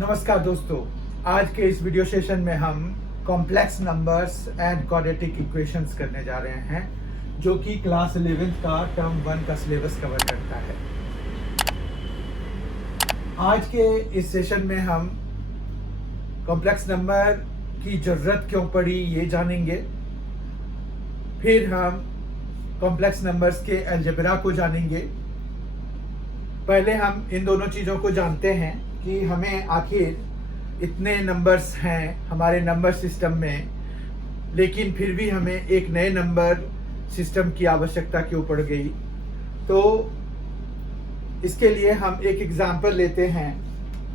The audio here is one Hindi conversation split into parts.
नमस्कार दोस्तों, आज के इस वीडियो सेशन में हम complex numbers and quadratic equations करने जा रहे हैं, जो कि क्लास 11th का टर्म 1 का सिलेबस कवर करता है। आज के इस सेशन में हम कॉम्प्लेक्स नंबर की ज़रूरत क्यों पड़ी ये जानेंगे। फिर हम कॉम्प्लेक्स नंबर्स के अलजेब्रा को जानेंगे। पहले हम इन दोनों चीज़ों को जानते हैं कि हमें आखिर इतने नंबर्स हैं हमारे नंबर सिस्टम में, लेकिन फिर भी हमें एक नए नंबर सिस्टम की आवश्यकता क्यों पड़ गई। तो इसके लिए हम एक एग्जांपल लेते हैं।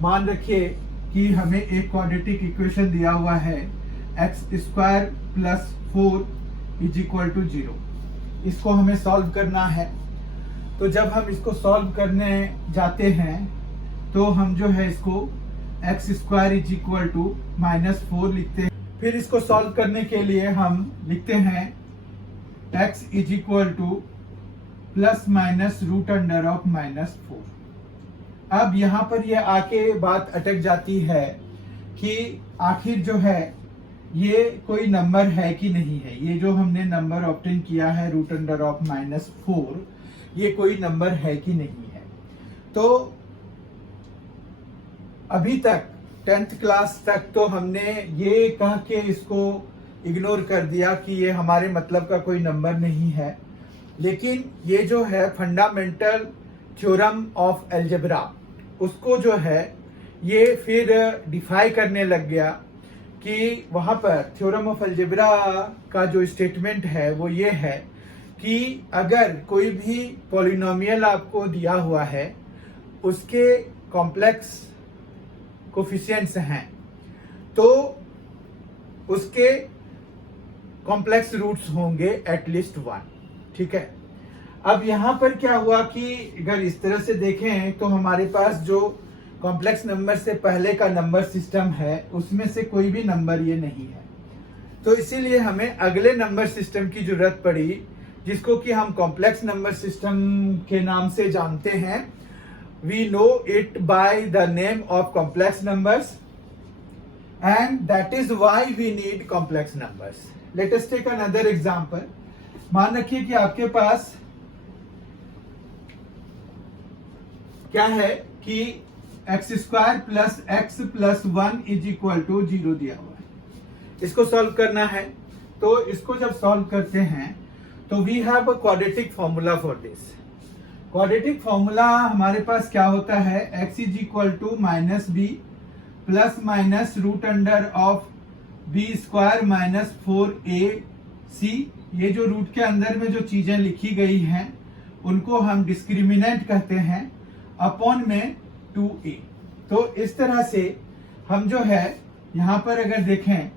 मान रखिए कि हमें एक क्वाड्रेटिक इक्वेशन दिया हुआ है x² + 4 = 0। इसको हमें सॉल्व करना है। तो जब हम इसको सॉल्व करने जाते हैं तो हम जो है इसको x² = -4 लिखते हैं। फिर इसको सॉल्व करने के लिए हम लिखते हैं x = ±√4। अब यहाँ पर ये आके बात अटक जाती है कि आखिर जो है ये कोई नंबर है कि नहीं है। ये जो हमने नंबर ऑब्टेन किया है √4, ये कोई नंबर है कि नहीं है। तो अभी तक 10th क्लास तक तो हमने ये कह के इसको इग्नोर कर दिया कि ये हमारे मतलब का कोई नंबर नहीं है। लेकिन ये जो है फंडामेंटल थ्योरम ऑफ अलजेब्रा, उसको जो है ये फिर डिफाई करने लग गया कि वहाँ पर थ्योरम ऑफ अलजेब्रा का जो स्टेटमेंट है वो ये है कि अगर कोई भी पॉलिनोमियल आपको दिया हुआ है, उसके कॉम्प्लेक्स कोफिशिएंट्स हैं, तो उसके कॉम्प्लेक्स रूट्स होंगे एटलीस्ट 1। ठीक है। अब यहाँ पर क्या हुआ कि अगर इस तरह से देखें तो हमारे पास जो कॉम्प्लेक्स नंबर से पहले का नंबर सिस्टम है उसमें से कोई भी नंबर ये नहीं है। तो इसीलिए हमें अगले नंबर सिस्टम की जरूरत पड़ी, जिसको कि हम कॉम्प्लेक्स नंबर सिस्टम के नाम से जानते हैं। We know it by the name of complex numbers, and that is why we need complex numbers. Let us take another example. मान रखिए कि आपके पास क्या है कि x² + x + 1 = 0 दिया हुआ है। इसको सॉल्व करना है। तो इसको जब सॉल्व करते हैं तो we have a quadratic formula for this. Quadratic formula हमारे पास क्या होता है, x = -b ±√(b² - 4ac)। ये जो रूट के अंदर में जो चीजें लिखी गई हैं उनको हम डिस्क्रिमिनेंट कहते हैं, अपॉन में 2a। तो इस तरह से हम जो है यहाँ पर अगर देखें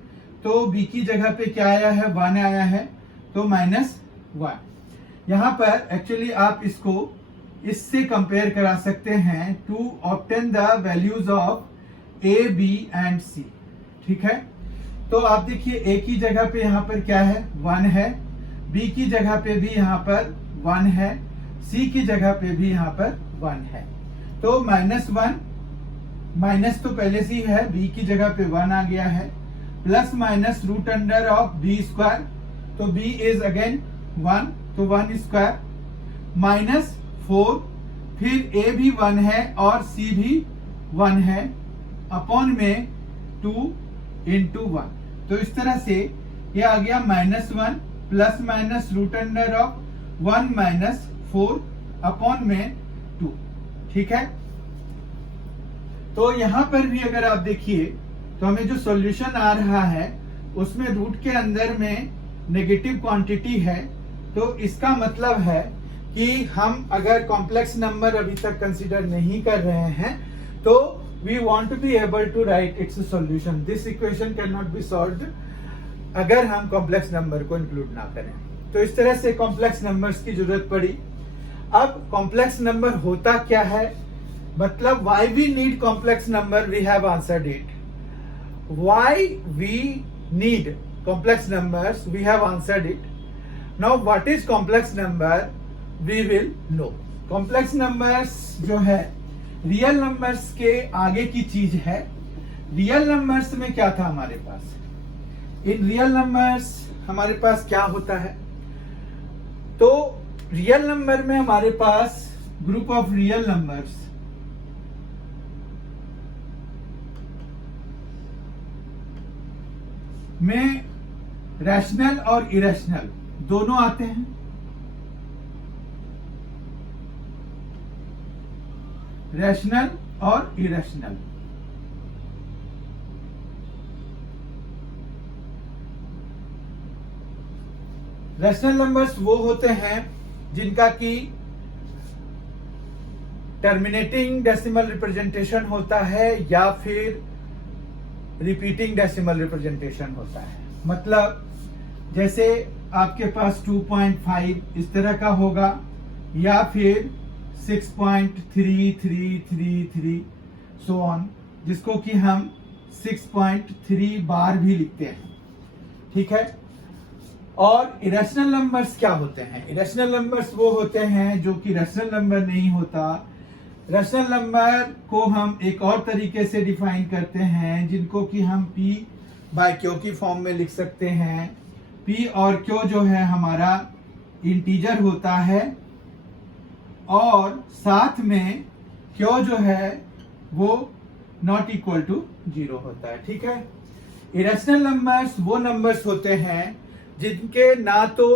तो b की जगह पे क्या आया है, 1 आया है, तो -1। यहाँ पर एक्चुअली आप इसको इससे कंपेयर करा सकते हैं to obtain the values of a, b and c। ठीक है। तो आप देखिए a की जगह पे यहाँ पर क्या है, 1 है, b की जगह पे भी यहाँ पर 1 है, c की जगह पे भी यहाँ पर 1 है। तो -1 माइनस तो पहले से ही है, b की जगह पे 1 आ गया है, ±√(b²), तो b इज अगेन 1, तो 1², -4, फिर a भी 1 है और c भी 1 है, अपॉन में 2 × 1। तो इस तरह से ये आ गया -1 ±√(1 - 4) अपॉन में 2। ठीक है। तो यहां पर भी अगर आप देखिए तो हमें जो सॉल्यूशन आ रहा है उसमें रूट के अंदर में नेगेटिव क्वांटिटी है। तो इसका मतलब है कि हम अगर कॉम्प्लेक्स नंबर अभी तक कंसीडर नहीं कर रहे हैं तो we want to be able to write its solution. This equation can not be solved अगर हम कॉम्प्लेक्स नंबर को इंक्लूड ना करें। तो इस तरह से कॉम्प्लेक्स नंबर्स की जरूरत पड़ी। अब कॉम्प्लेक्स नंबर होता क्या है, मतलब why we need complex number, we have answered it. Why we need complex numbers, we have answered it. Now what is complex number, we will know. Complex numbers जो है रियल नंबर्स के आगे की चीज है। रियल नंबर्स में क्या था हमारे पास? इन रियल नंबर्स हमारे पास क्या होता है? तो रियल नंबर में हमारे पास ग्रुप ऑफ रियल नंबर्स में रैशनल और इरेशनल दोनों आते हैं। रैशनल और इरेशनल। रैशनल नंबर्स वो होते हैं जिनका की टर्मिनेटिंग डेसिमल रिप्रेजेंटेशन होता है या फिर रिपीटिंग डेसिमल रिप्रेजेंटेशन होता है। मतलब जैसे आपके पास 2.5 इस तरह का होगा या फिर 6.3333 सो ऑन, जिसको कि हम 6.3 बार भी लिखते हैं। ठीक है। और इरेशनल नंबर्स क्या होते हैं? इरेशनल नंबर्स वो होते हैं जो कि रैशनल नंबर नहीं होता। रैशनल नंबर को हम एक और तरीके से डिफाइन करते हैं जिनको कि हम P बाय Q की फॉर्म में लिख सकते हैं। P और Q जो है हमारा इंटीजर होता है और साथ में Q जो है वो नॉट इक्वल टू 0 होता है। ठीक है। इरेशनल नंबर्स वो नंबर्स होते हैं जिनके ना तो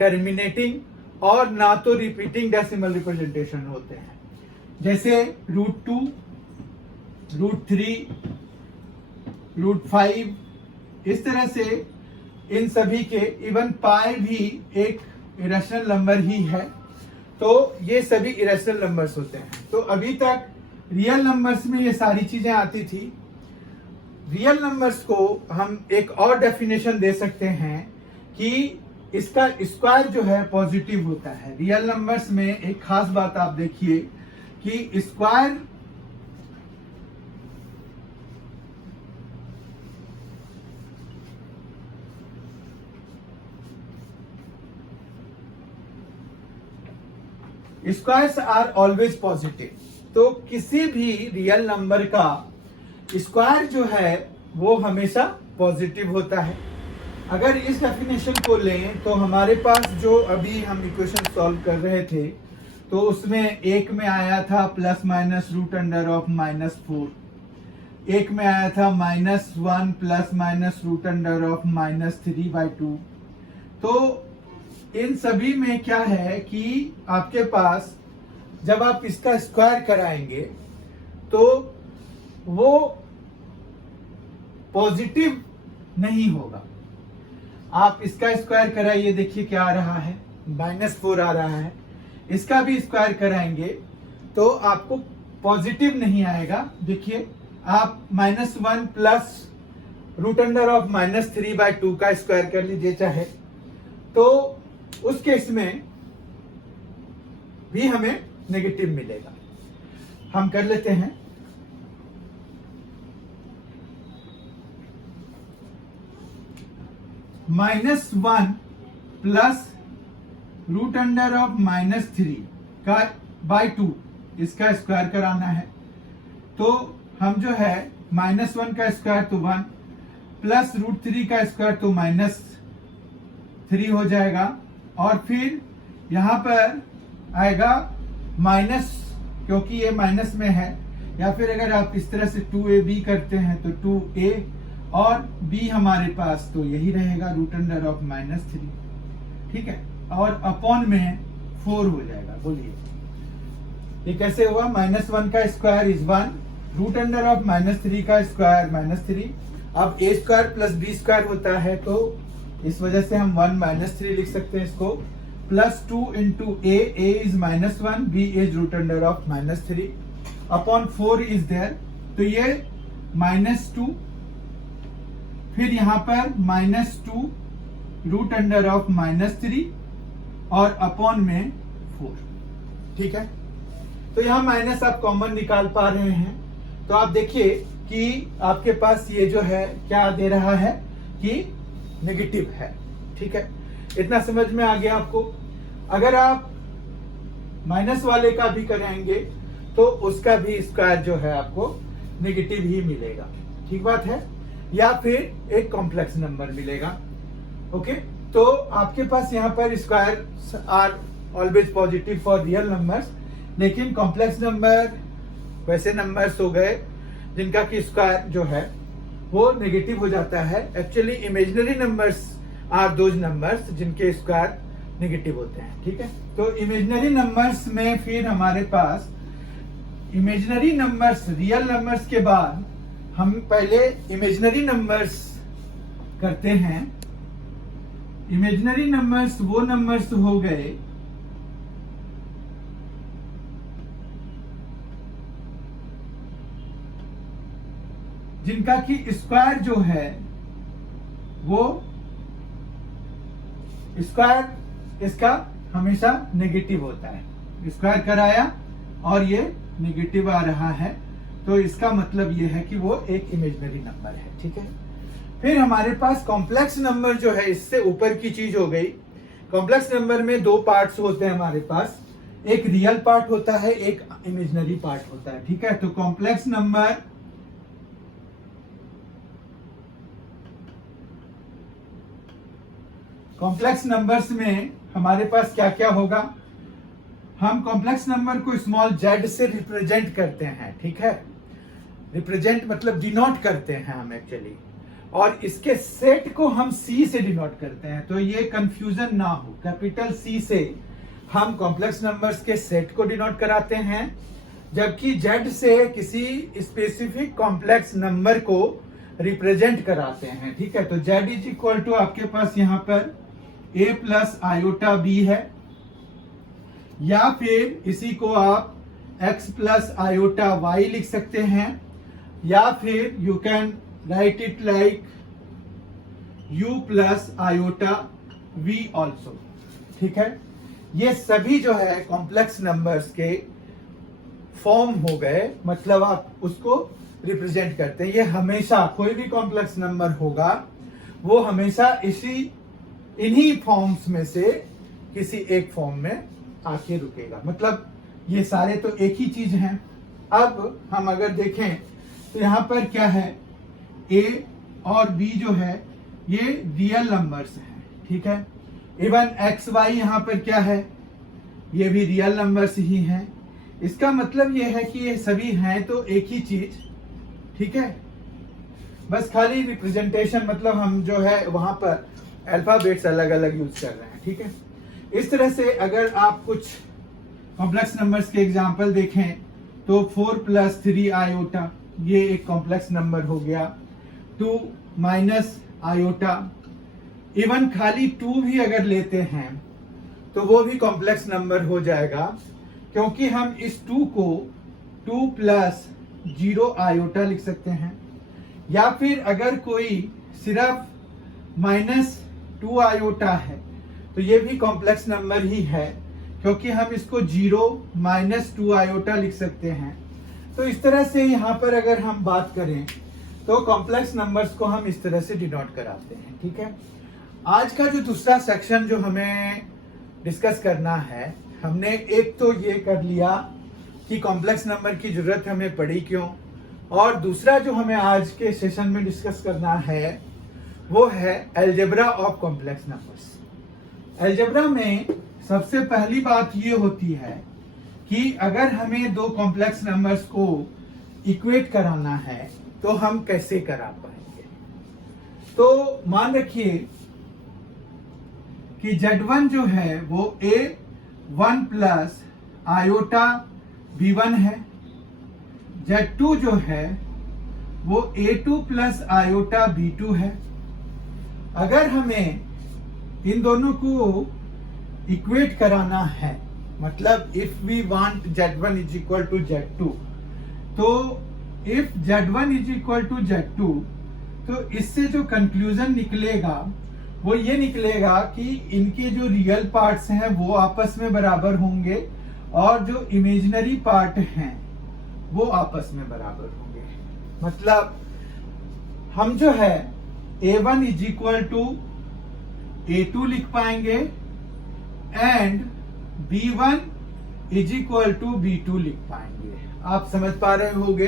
टर्मिनेटिंग और ना तो रिपीटिंग डेसिमल रिप्रेजेंटेशन होते हैं। जैसे √2, √3, √5, इस तरह से इन सभी के इवन पाई भी एक इरेशनल नंबर ही है। तो ये सभी इरेशनल नंबर्स होते हैं। तो अभी तक रियल नंबर्स में ये सारी चीजें आती थी। रियल नंबर्स को हम एक और डेफिनेशन दे सकते हैं कि इसका स्क्वायर जो है पॉजिटिव होता है। रियल नंबर्स में एक खास बात आप देखिए कि square squares are always positive. तो किसी भी रियल नंबर का स्क्वायर जो है वो हमेशा पॉजिटिव होता है। अगर इस डेफिनेशन को लें तो हमारे पास जो अभी हम इक्वेशन सॉल्व कर रहे थे तो उसमें एक में आया था ±√(-4), एक में आया था -1 ±√(-3/2। तो इन सभी में क्या है कि आपके पास जब आप इसका स्क्वायर कराएंगे तो वो पॉजिटिव नहीं होगा। आप इसका स्क्वायर कराइए, देखिए क्या आ रहा है, -4 आ रहा है। इसका भी स्क्वायर कराएंगे तो आपको पॉजिटिव नहीं आएगा। देखिए आप -1 +√(-3/2) का स्क्वायर कर लीजिए चाहे, तो उस केस में भी हमें नेगेटिव मिलेगा। हम कर लेते हैं। -1 +√(-3) का बाय 2 इसका स्क्वायर कराना है। तो हम जो है -1 का स्क्वायर तो 1 +√3 का स्क्वायर तो -3 हो जाएगा। और फिर यहां पर आएगा माइनस, क्योंकि ये माइनस में है, या फिर अगर आप इस तरह से 2ab करते हैं तो 2a और b हमारे पास तो यही रहेगा √(-3). ठीक है। और अपॉन में 4 हो जाएगा। बोलिए ये कैसे हुआ? -1 का स्क्वायर इज 1, √(-3) का स्क्वायर -3। अब a square plus b square होता है तो इस वजह से हम 1 -3 लिख सकते हैं इसको। +2 into a is -1, b is √(-3) upon 4 is there. तो ये -2, फिर यहां पर -2 √(-3) और अपॉन में 4। ठीक है। तो यहां माइनस आप कॉमन निकाल पा रहे हैं। तो आप देखिए कि आपके पास ये जो है क्या दे रहा है कि नेगेटिव है। ठीक है। इतना समझ में आ गया आपको? अगर आप माइनस वाले का भी कराएंगे तो उसका भी स्क्वायर जो है आपको नेगेटिव ही मिलेगा। ठीक बात है, या फिर एक कॉम्प्लेक्स नंबर मिलेगा। ओके, तो आपके पास यहाँ पर square are always positive for real numbers, लेकिन कॉम्प्लेक्स नंबर वैसे नंबर्स हो गए जिनका कि स्क्वायर जो है वो नेगेटिव हो जाता है। Actually imaginary numbers are those numbers जिनके स्क्वायर नेगेटिव होते हैं। ठीक है, तो इमेजिनरी नंबर्स में फिर हमारे पास इमेजिनरी नंबर्स रियल नंबर्स के बाद हम पहले इमेजिनरी नंबर्स करते हैं। इमेजिनरी नंबर्स वो नंबर्स हो गए जिनका कि स्क्वायर जो है वो स्क्वायर इसका हमेशा नेगेटिव होता है। स्क्वायर कराया और ये नेगेटिव आ रहा है, तो इसका मतलब ये है कि वो एक इमेजिनरी नंबर है। ठीक है, फिर हमारे पास कॉम्प्लेक्स नंबर जो है इससे ऊपर की चीज हो गई। कॉम्प्लेक्स नंबर में दो पार्ट्स होते हैं हमारे पास, एक रियल पार्ट होता है, एक इमेजिनरी पार्ट होता है। ठीक है, तो कॉम्प्लेक्स नंबर्स में हमारे पास क्या क्या होगा। हम कॉम्प्लेक्स नंबर को स्मॉल जेड से रिप्रेजेंट करते हैं। ठीक है, रिप्रेजेंट मतलब डिनोट करते हैं हम एक्चुअली, और इसके सेट को हम सी से डिनोट करते हैं। तो ये कंफ्यूजन ना हो, कैपिटल सी से हम कॉम्प्लेक्स नंबर्स के सेट को डिनोट कराते हैं, जबकि जेड से किसी स्पेसिफिक कॉम्प्लेक्स नंबर को रिप्रेजेंट कराते हैं। ठीक है, तो जेड इज इक्वल टू आपके पास यहाँ पर a प्लस आयोटा बी है, या फिर इसी को आप x प्लस आयोटा y लिख सकते हैं, या फिर you can write it like u plus iota v also. ठीक है, ये सभी जो है कॉम्प्लेक्स नंबर्स के फॉर्म हो गए, मतलब आप उसको रिप्रेजेंट करते हैं। ये हमेशा कोई भी कॉम्प्लेक्स नंबर होगा वो हमेशा इन्हीं फॉर्म्स में से किसी एक फॉर्म में आके रुकेगा, मतलब ये सारे तो एक ही चीज हैं। अब हम अगर देखें तो यहाँ पर क्या है, a और b जो है ये रियल नंबर्स हैं। ठीक है, इवन x y यहाँ पर क्या है, ये भी रियल नंबर्स ही हैं। इसका मतलब ये है कि ये सभी हैं तो एक ही चीज। ठीक है, बस खाली रिप्रेजेंटेशन, मतलब हम जो है वहां पर अल्फाबेट्स अलग अलग यूज कर रहे हैं। ठीक है, इस तरह से अगर आप कुछ कॉम्प्लेक्स नंबर्स के एग्जांपल देखें तो 4 प्लस 3 आयोटा ये एक कॉम्प्लेक्स नंबर हो गया, 2 माइनस आयोटा, इवन खाली 2 भी अगर लेते हैं तो वो भी कॉम्प्लेक्स नंबर हो जाएगा, क्योंकि हम इस 2 को 2 प्लस 0 आयोटा लिख सकते हैं। या फिर अगर कोई सिर्फ -2 आयोटा है तो ये भी कॉम्प्लेक्स नंबर ही है, क्योंकि हम इसको 0 -2 आयोटा लिख सकते हैं। तो इस तरह से यहाँ पर अगर हम बात करें तो कॉम्प्लेक्स नंबर्स को हम इस तरह से डिनोट कराते हैं। ठीक है, आज का जो दूसरा सेक्शन जो हमें डिस्कस करना है, हमने एक तो ये कर लिया कि कॉम्प्लेक्स नंबर की जरूरत हमें पड़ी क्यों, और दूसरा जो हमें आज के सेशन में डिस्कस करना है वो है algebra of complex numbers. Algebra में सबसे पहली बात ये होती है कि अगर हमें दो कॉम्प्लेक्स नंबर्स को इक्वेट कराना है तो हम कैसे करा पाएंगे। तो मान रखिए कि Z1 जो है वो A1 प्लस आयोटा B1 है, Z2 जो है वो A2 प्लस आयोटा B2 है। अगर हमें इन दोनों को इक्वेट कराना है, मतलब if we want Z1 is equal to Z2, तो if Z1 is equal to Z2, तो इससे जो कंक्लूजन निकलेगा वो ये निकलेगा कि इनके जो रियल पार्ट्स हैं वो आपस में बराबर होंगे और जो इमेजिनरी पार्ट हैं वो आपस में बराबर होंगे। मतलब हम जो है A1 is equal to A2 लिख पाएंगे and B1 is equal to B2 लिख पाएंगे। आप समझ पा रहे होंगे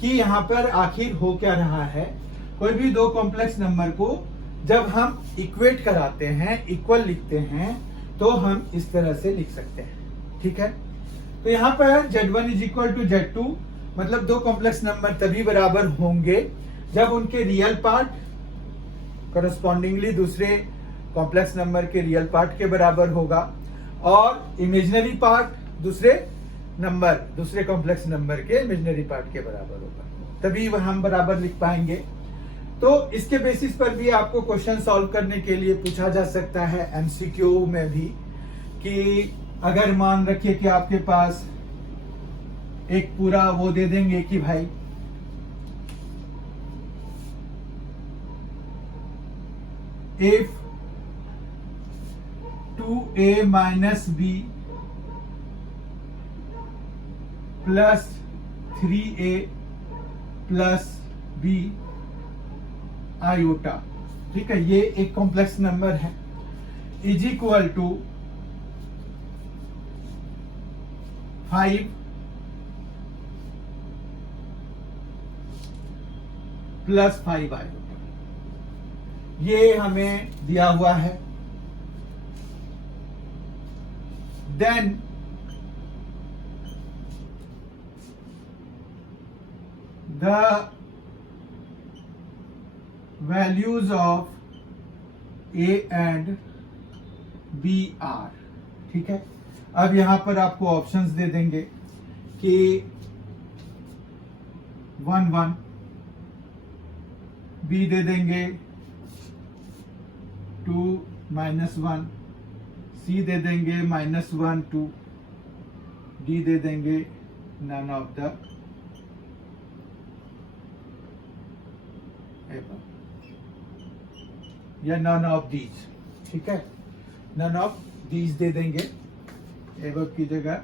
कि यहाँ पर आखिर हो क्या रहा है। कोई भी दो कॉम्प्लेक्स नंबर को जब हम इक्वेट कराते हैं, इक्वल लिखते हैं, तो हम इस तरह से लिख सकते हैं। ठीक है, तो यहाँ पर Z1 is equal to Z2, मतलब दो कॉम्प्लेक्स नंबर तभी बराबर होंगे जब उनके रियल पार्ट करस्पॉन्डिंगली दूसरे कॉम्प्लेक्स नंबर के रियल पार्ट के बराबर होगा और इमेजिनरी पार्ट दूसरे कॉम्प्लेक्स नंबर के इमेजिनरी पार्ट के बराबर होगा, तभी हम बराबर लिख पाएंगे। तो इसके बेसिस पर भी आपको क्वेश्चन सॉल्व करने के लिए पूछा जा सकता है एमसीक्यू में भी, कि अगर मान रखिए कि आपके पास एक पूरा वो दे देंगे कि भाई if 2a minus b plus 3a plus b iota, ठीक है, ये एक कॉम्प्लेक्स नंबर है, is equal to 5 plus 5 iota, ये हमें दिया हुआ है। Then the values of A and B are, ठीक है। अब यहां पर आपको ऑप्शंस दे देंगे कि 1 1, बी दे देंगे 2 -1, सी दे देंगे -1 2, डी दे देंगे नन ऑफ द एबव या नन ऑफ दीज, ठीक है, नन ऑफ दीज दे देंगे। एबव की जगह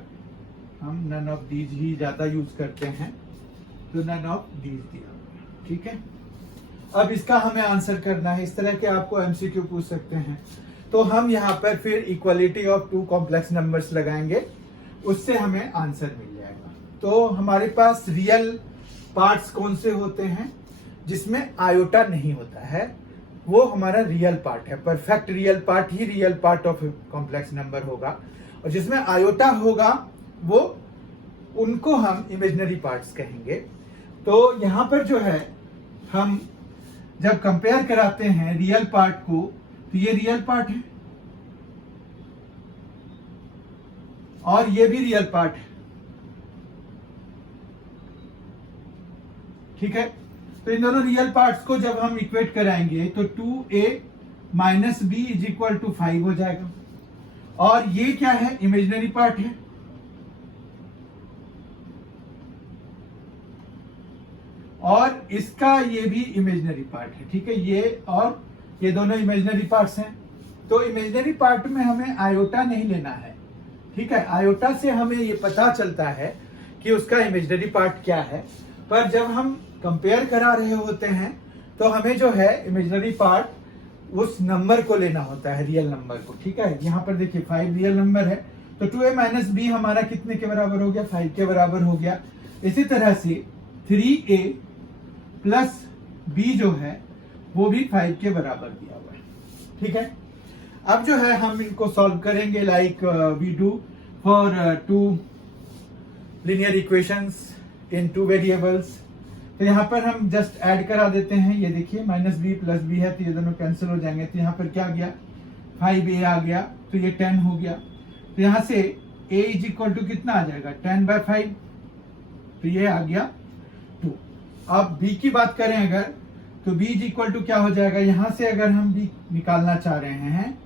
हम नन ऑफ दीज ही ज्यादा यूज करते हैं, तो नन ऑफ दीज दिया, ठीक है। अब इसका हमें आंसर करना है। इस तरह के आपको एमसीक्यू पूछ सकते हैं, तो हम यहाँ पर फिर equality of two complex numbers लगाएंगे, उससे हमें आंसर मिल जाएगा। तो हमारे पास रियल पार्ट्स कौन से होते हैं? जिसमें आयोटा नहीं होता है वो हमारा रियल पार्ट है। Perfect real part he real part of complex number होगा, और जिसमें आयोटा होगा वो उनको हम इमेजिनरी पार्ट्स कहेंगे। तो यहां पर जो है हम जब कंपेयर कराते हैं रियल पार्ट को, तो ये रियल पार्ट है और ये भी रियल पार्ट है, ठीक है। तो इन दोनों रियल पार्ट्स को जब हम इक्वेट कराएंगे तो 2a minus B is equal to 5 हो जाएगा, और ये क्या है? इमेजिनरी पार्ट है, और इसका ये भी इमेजिनरी पार्ट है, ठीक है। ये और ये दोनों इमेजिनरी पार्ट्स हैं। तो इमेजिनरी पार्ट में हमें आयोटा नहीं लेना है, ठीक है। आयोटा से हमें ये पता चलता है कि उसका इमेजिनरी पार्ट क्या है, पर जब हम कंपेयर करा रहे होते हैं तो हमें जो है इमेजिनरी पार्ट उस नंबर को लेना होता है, रियल नंबर को, ठीक है। यहाँ पर देखिए 5 रियल नंबर है, तो 2a माइनस बी हमारा कितने के बराबर हो गया? 5 के बराबर हो गया। इसी तरह से 3a प्लस b जो है वो भी 5 के बराबर दिया हुआ है, ठीक है। अब जो है हम इनको सॉल्व करेंगे like we do for 2 linear equations in 2 variables. तो यहाँ पर हम जस्ट ऐड करा देते हैं। ये देखिए माइनस बी प्लस बी है, तो ये दोनों कैंसिल हो जाएंगे। तो यहाँ पर क्या गया? 5a आ गया, तो ये 10 हो गया। तो यहाँ से a इज इक्वल टू कितना आ जाएगा? 10/5, तो ये आ गया 2। अब b की बात करें अगर, तो b इज इक्वल टू क्या हो जाएगा? यहाँ से अगर हम b निकालना चाह रहे हैं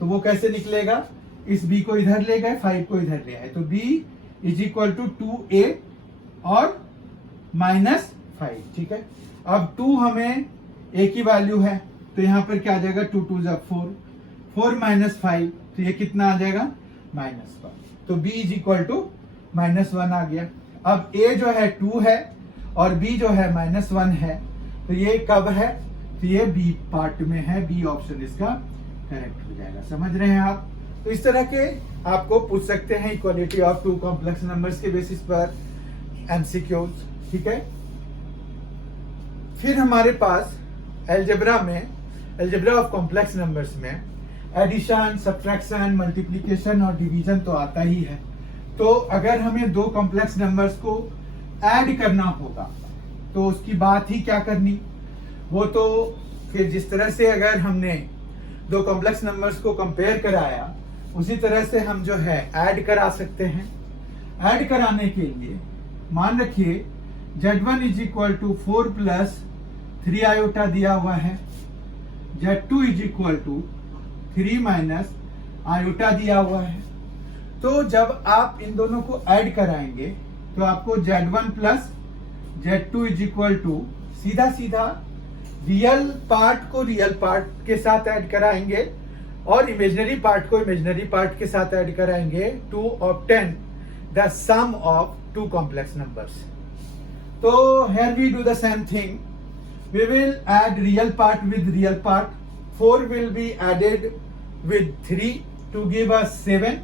तो वो कैसे निकलेगा? इस b को इधर ले गए, 5 को इधर ले आए, तो b is equal to 2a और माइनस 5, ठीक है। अब 2 हमें a की वैल्यू है, तो यहाँ पर क्या आ जाएगा? 2 2 4, 4 माइनस 5, तो ये कितना आ जाएगा? -5। तो b इज इक्वल टू -1 आ गया। अब a जो है 2 है और b जो है -1 है, तो ये कब है? तो ये b पार्ट में है, b ऑप्शन इसका करेक्ट हो जाएगा। समझ रहे हैं आप? तो इस तरह के आपको पूछ सकते हैं इक्वालिटी ऑफ 2 कॉम्प्लेक्स नंबर्स के बेसिस पर एमसीक्यूज, ठीक है। फिर हमारे पास अलजेब्रा में, अलजेब्रा ऑफ कॉम्प्लेक्स नंबर्स में एडिशन, सब्ट्रैक्शन, मल्टीप्लिकेशन और डिवीजन तो आता ही है। तो अगर हमें दो कॉम्प्लेक्स नंबर्स को ऐड करना होगा तो उसकी बात ही क्या करनी। वो तो फिर जिस तरह से अगर हमने दो कॉम्प्लेक्स नंबर्स को कंपेयर कराया उसी तरह से हम जो है ऐड करा सकते हैं। ऐड कराने के लिए मान रखिए Z1 is equal to 4 plus 3 iota दिया हुआ है, Z2 is equal to 3 minus iota दिया हुआ है। तो जब आप इन दोनों को ऐड कराएंगे तो आपको Z1 plus Z2 is equal to सीधा सीधा रियल पार्ट को रियल पार्ट के साथ ऐड कराएंगे और इमेजिनरी पार्ट को इमेजिनरी पार्ट के साथ ऐड कराएंगे to obtain the sum of two complex numbers. तो here we do the same thing. We will add real part with real part. 4 will be added with 3 to give us 7,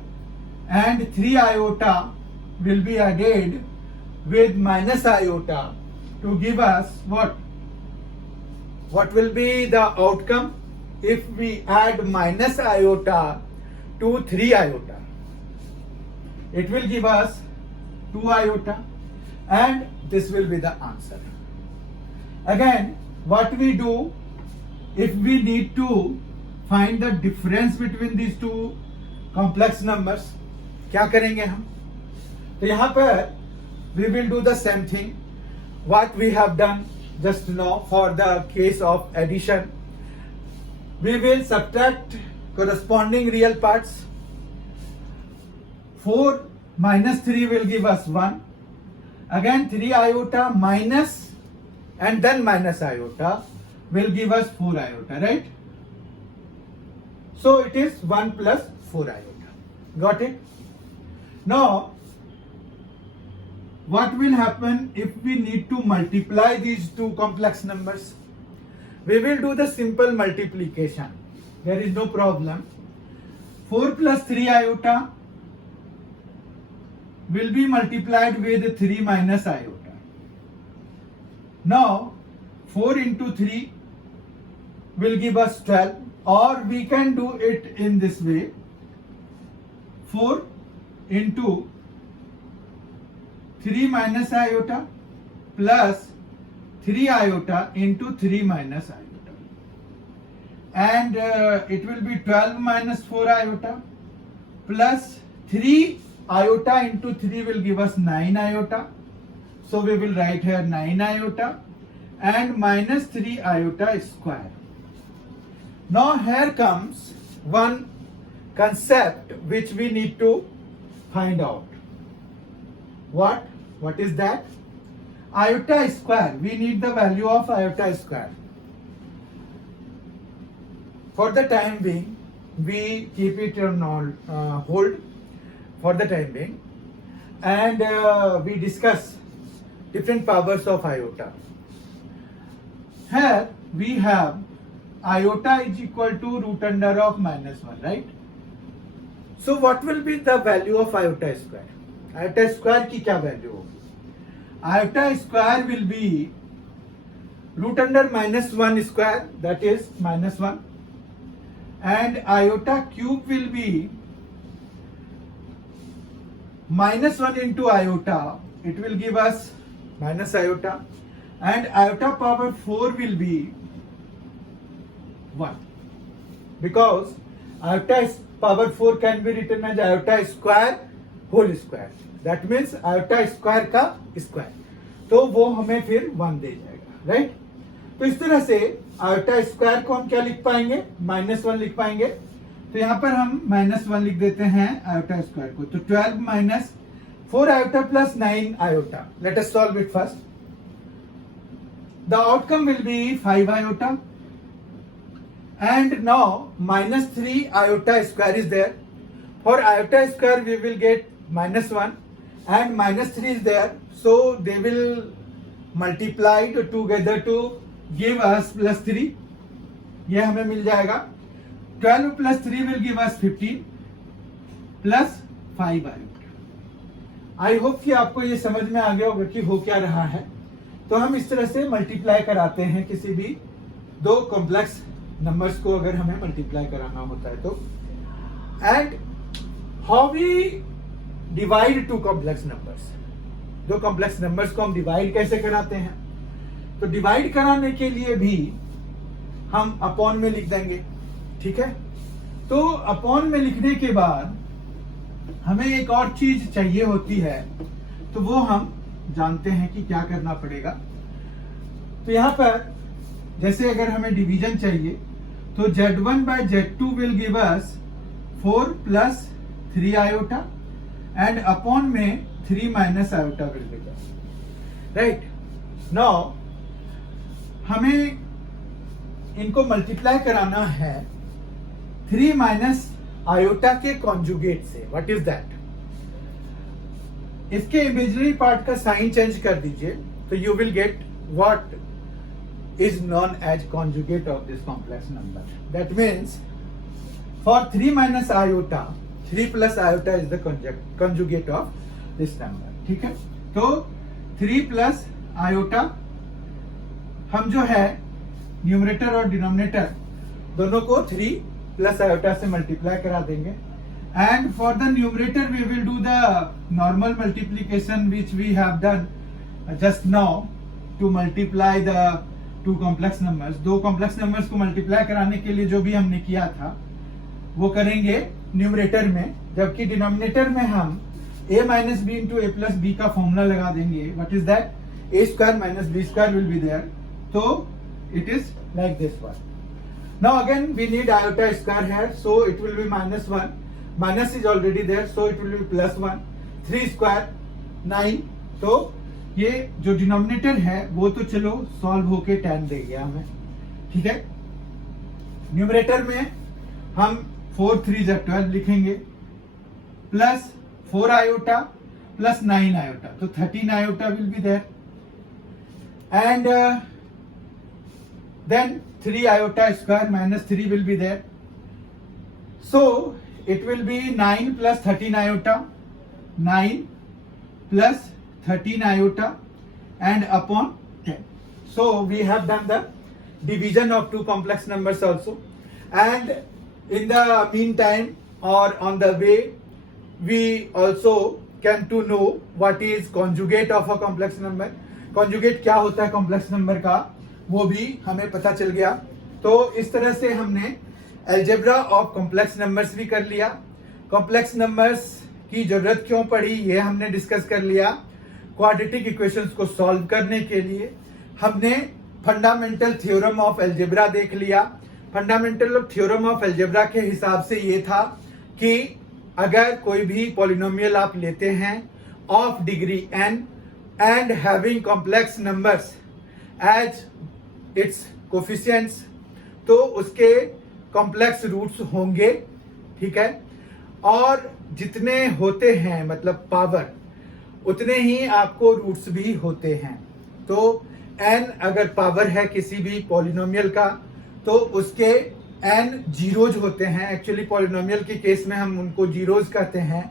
and 3 iota will be added with minus iota to give us what? What will be the outcome if we add minus iota to 3 iota? It will give us 2 iota, and this will be the answer. Again, what we do if we need to find the difference between these two complex numbers, क्या करेंगे हम? तो यहाँ पर we will do the same thing what we have done just now for the case of addition. We will subtract corresponding real parts. 4 minus 3 will give us 1. Again 3 iota minus and then minus iota will give us 4 iota, right? So it is 1 plus 4 iota. Got it? Now what will happen if we need to multiply these two complex numbers? We will do the simple multiplication. There is no problem. 4 plus 3 iota will be multiplied with 3 minus iota. Now 4 into 3 will give us 12, or we can do it in this way. 4 into 3 minus iota plus 3 iota into 3 minus iota, and it will be 12 minus 4 iota plus 3 iota into 3 will give us 9 iota. So we will write here 9 iota and minus 3 iota square. Now here comes one concept which we need to find out. What is that? Iota square. We need the value of iota square. For the time being, we keep it on hold for the time being, and we discuss different powers of iota. Here we have iota is equal to root under of minus 1, right? So what will be the value of iota square? Iota square की क्या value होगी? Iota square will be root under minus 1 square, that is minus 1, and iota cube will be minus 1 into iota, it will give us minus iota, and iota power 4 will be 1, because iota power 4 can be written as iota square whole square. That means iota square का square, तो वो हमें फिर 1 दे जाएगा, राइट? तो इस तरह से आयोटा स्क्वायर को हम क्या लिख पाएंगे? -1 लिख पाएंगे। तो यहाँ पर हम -1 लिख देते हैं आयोटा स्क्वायर को। तो 12 minus 4 iota plus 9 iota. Let us solve it first. The outcome will be 5 iota and now -3 iota square is there. For iota square we will get -1 and -3 is there, so they will multiply together to give us +3. ये हमें मिल जाएगा। 12 plus 3 will give us 15 plus 5 iota. I hope कि आपको ये समझ में आ गया होगा कि हो क्या रहा है। तो हम इस तरह से मल्टीप्लाई कराते हैं किसी भी दो कॉम्प्लेक्स नंबर्स को, अगर हमें मल्टीप्लाई कराना होता है तो। And how we divide two complex numbers, दो कॉम्प्लेक्स नंबर्स को हम डिवाइड कैसे कराते हैं। तो डिवाइड कराने के लिए भी हम अपॉन में लिख देंगे, ठीक है। तो अपॉन में लिखने के बाद हमें एक और चीज चाहिए होती है, तो वो हम जानते हैं कि क्या करना पड़ेगा। तो यहां पर जैसे अगर हमें डिवीजन चाहिए तो Z1 by Z2 will give us 4 plus 3 iota and upon में 3 minus iota will give us, right. Now हमें इनको मल्टीप्लाई कराना है 3 माइनस आयोटा के कॉन्जुगेट से। What is that? इसके इमेजिनरी पार्ट का साइन चेंज कर दीजिए तो you will get what is known as conjugate of this complex number. That means for 3 minus iota, 3 plus iota is the conjugate of this number. ठीक है, तो 3 plus iota हम जो है न्यूमरेटर और डिनोमिनेटर दोनों को 3 plus iota से मल्टीप्लाई करा देंगे। And for the numerator we will do the normal multiplication which we have done just now to multiply the two complex numbers. दो कॉम्प्लेक्स नंबर्स को मल्टीप्लाई कराने के लिए जो भी हमने किया था वो करेंगे न्यूमरेटर में, जबकि डिनोमिनेटर में हम a minus b into a plus b का फॉर्मूला लगा देंगे। What is that? A square minus b square will be there, तो it is like this one. Now again we need iota square है, so it will be -1, minus is already there so it will be +1, 3 square 9। तो ये जो डिनोमिनेटर है वो तो चलो सॉल्व होके 10 दे गया हमें, ठीक है। न्यूमरेटर में हम 4 3 12 लिखेंगे प्लस 4 आयोटा प्लस 9 आयोटा, तो 13 iota will be there and then 3 iota square minus 3 will be there, so it will be 9 plus 13 iota, 9 plus 13 iota and upon 10. So we have done the division of two complex numbers also, and in the meantime or on the way we also can to know what is conjugate of a complex number. Conjugate क्या होता है complex number का वो भी हमें पता चल गया। तो इस तरह से हमने algebra of complex numbers भी कर लिया। complex numbers की जरूरत क्यों पड़ी ये हमने डिस्कस कर लिया। क्वाड्रेटिक इक्वेशंस को सॉल्व करने के लिए हमने फंडामेंटल थ्योरम ऑफ अलजेब्रा देख लिया। फंडामेंटल थ्योरम ऑफ अलजेब्रा के हिसाब से ये था कि अगर कोई भी पॉलिनोमियल आप लेते हैं of degree n and having complex numbers as its coefficients, तो उसके कॉम्प्लेक्स रूट्स होंगे, ठीक है। और जितने होते हैं मतलब पावर, उतने ही आपको रूट्स भी होते हैं। तो n अगर पावर है किसी भी पॉलिनोमियल का तो उसके n जीरोज होते हैं। एक्चुअली पॉलिनोमियल के केस में हम उनको जीरोज कहते हैं,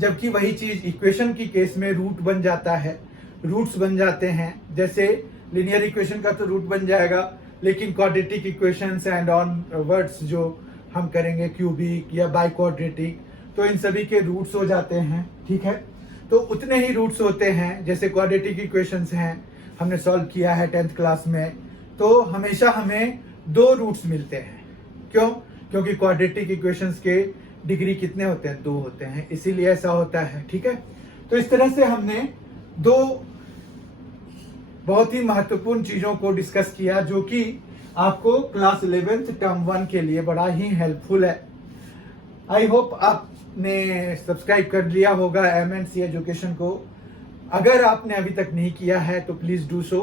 जबकि वही चीज इक्वेशन की केस में रूट बन जाता है, रूट्स बन जाते हैं। जैसे लिनियर इक्वेशन का तो रूट बन जाएगा, लेकिन quadratic equations and on words जो हम करेंगे क्यूबिक या बाई क्वाड्रेटिक, तो इन सभी के रूट्स हो जाते हैं, ठीक है। तो उतने ही रूट्स होते हैं जैसे क्वाड्रेटिक इक्वेशंस हैं, हमने सॉल्व किया है 10th क्लास में, तो हमेशा हमें 2 रूट्स मिलते हैं। क्यों? क्योंकि क्वाड्रेटिक इक्वेशंस के डिग्री कितने होते हैं? 2 होते हैं, इसीलिए ऐसा होता है, ठीक है। तो इस तरह से हमने 2 बहुत ही महत्वपूर्ण चीजों को डिस्कस किया जो कि आपको क्लास 11th टर्म 1 के लिए बड़ा ही हेल्पफुल है। आई होप आपने सब्सक्राइब कर लिया होगा MNC एजुकेशन को। अगर आपने अभी तक नहीं किया है तो प्लीज डू सो।